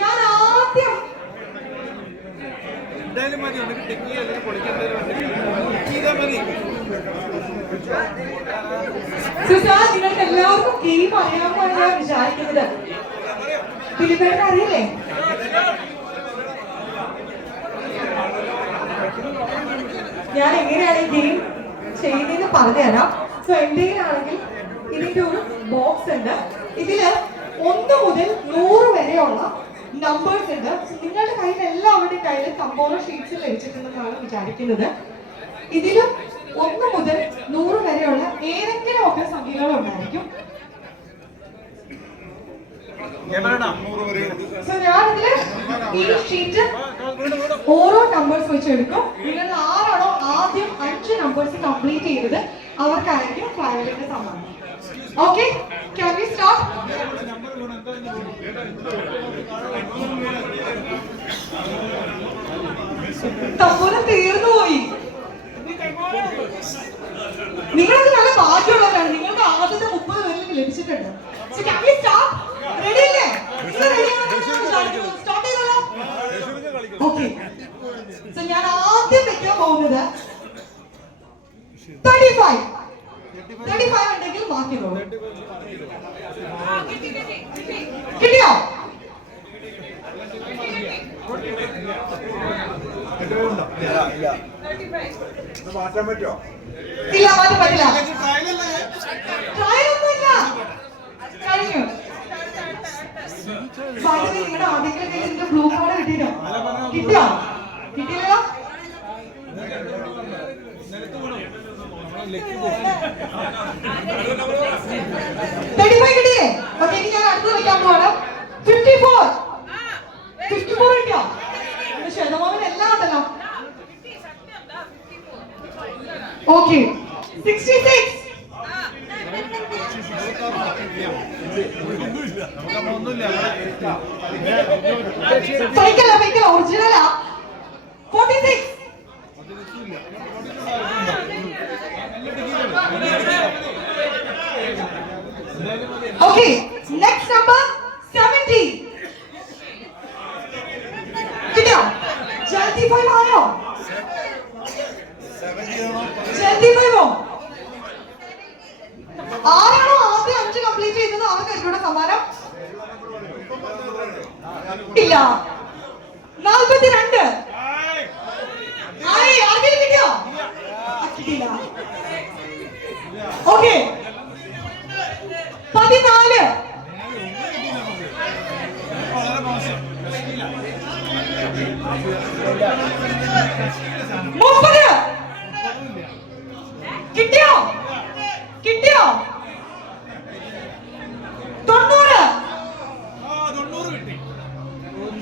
ഞാൻ ആദ്യം എന്തായാലും മതി ഒന്ന് ടെക്കി അല്ലെങ്കിൽ പൊളിക്കെന്തായാലും മതി. നിങ്ങൾക്ക് എല്ലാവർക്കും ഗെയിം അറിയാമെന്നാണ് ഞാൻ വിചാരിക്കുന്നത്? ദിലീപേട്ടൻ അറിയില്ലേ? ഞാൻ എങ്ങനെയാണ് ഈ ഗെയിം ചെയ്യുന്നതെന്ന് പറഞ്ഞുതരാം. സോ എന്റെ ആണെങ്കിൽ ഇതിന്റെ ഒരു ബോക്സ് ഉണ്ട്. ഇതിൽ ഒന്ന് മുതൽ നൂറ് വരെയുള്ള നമ്പേഴ്സ് ഉണ്ട്. നിങ്ങളുടെ കയ്യിൽ എല്ലാവരുടെയും കയ്യിൽ കമ്പോളർ ഷീറ്റ്സ് ലഭിച്ചിട്ടുണ്ടെന്നാണ് വിചാരിക്കുന്നത്. ഇതിലും ഒന്ന് മുതൽ നൂറ് വരെയുള്ള ഏതെങ്കിലും ഒക്കെ സംഖ്യകൾ ഉണ്ടായിരിക്കും. സോ ഞാനിതിൽ ഈ ഷീറ്റ് ഓരോ നമ്പേഴ്സ് വെച്ച് എടുക്കും. നിങ്ങൾ ആരാണോ ആദ്യം അഞ്ച് നമ്പേഴ്സ് കംപ്ലീറ്റ് ചെയ്തത് അവർക്കായിരിക്കും ഫയലിന്റെ സമ്മാനം. ഓക്കെ ക്യാൻ വി സ്റ്റാർട്ട് തമ്പോലെ തീർന്നു പോയി നിങ്ങൾക്ക് നല്ല ഭാഗ്യമുള്ളവരാണ് നിങ്ങൾക്ക് ആദ്യത്തെ മുപ്പത് പേരിലേക്ക് ലഭിച്ചിട്ടുണ്ട് we start? Ready അല്ലേ? നിങ്ങൾ ready ആണെന്ന് ഞാൻ വിചാരിക്കുന്നു. Start ചെയ്താലോ? ഞാൻ ആദ്യം വെക്കാൻ പോകുന്നത് 35. 35 ഉണ്ടെങ്കിൽ ബാക്കി പോകും കിട്ടിയോ മാറ്റാൻ പറ്റുമോ? ഇല്ല മാറ്റാൻ പറ്റില്ല. കഴിഞ്ഞു. നിങ്ങളുടെ ബ്ലൂ കാർഡ് കിട്ടിയോ? കിട്ടിയോ കിട്ടിയില്ലല്ലോ? ഓക്കെ സിക്സ്റ്റി സിക്സ് ഫൈക്കല്ല ഫൈക്കല്ല ഒറിജിനലാ forty six okay next number seventy കിട്ടിയോ ജൽദി ഫൈവ് ആയോ ജൽദി ഫൈവോ ആരാണോ ആദ്യം അഞ്ച് കംപ്ലീറ്റ് ചെയ്തത് അവർക്ക് ഇവിടെ സമ്മാനം ഇല്ല. നാൽപ്പത്തിരണ്ട്. ആർക്കെങ്കിലും കിട്ടിയോ കിട്ടിയില്ല ഓക്കെ. പതിനാല്. മുപ്പത്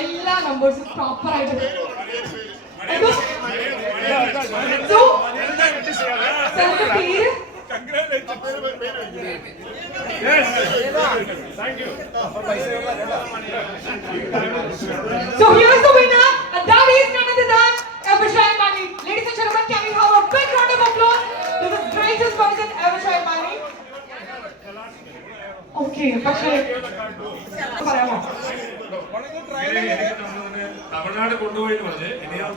എല്ലാ നമ്പേഴ്സും പ്രോപ്പർ ആയിട്ട് എന്തോ? So, സാറിന്റെ പേര് So here's the winner, and that is none other than Evershine Money. Ladies and gentlemen, can we have a big round of applause to the greatest person, Evershine Money? Okay, പക്ഷേ പറയാമോ തമിഴ്നാട് കൊണ്ടുപോയി പറഞ്ഞ്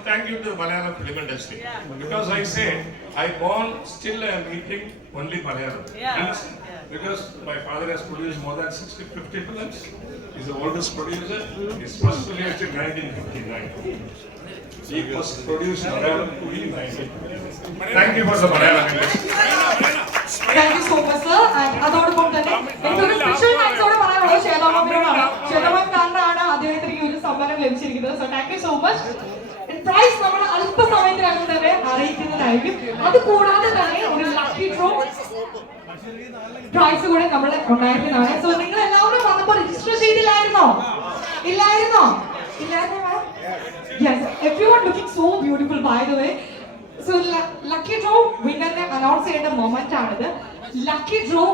thank you to Malayalam film industry because I say I born still I'm meeting only Malayalam because my father has produced more than 60 50 films he's the oldest producer his first film was in 1959 he first produced malayalam in 19 thank you for the malayalam industry thank you so much sir and അതോടൊപ്പം തന്നെ സമ്മാനം ലഭിച്ചിരിക്കുന്നത്. So thank you so much prize നമ്മൾ അല്പസമയത്തിനകം തന്നെ അറിയിക്കുന്നതായിരിക്കും. അത് കൂടാതെ തന്നെ ഒരു ലക്കി ഡ്രോ പ്രൈസ് കൂടെ നമ്മൾ ഉണ്ടായിരുന്നതാണ് സോ നിങ്ങൾ എല്ലാവരും വന്നപ്പോൾ രജിസ്റ്റർ ചെയ്തില്ലായിരുന്നോ? ഇല്ലായിരുന്നോ? ഇല്ലായിരുന്നോ so beautiful by the way. So lucky draw winner announce ചെയ്യേണ്ട മൊമെന്റ് ആണിത്. Lucky draw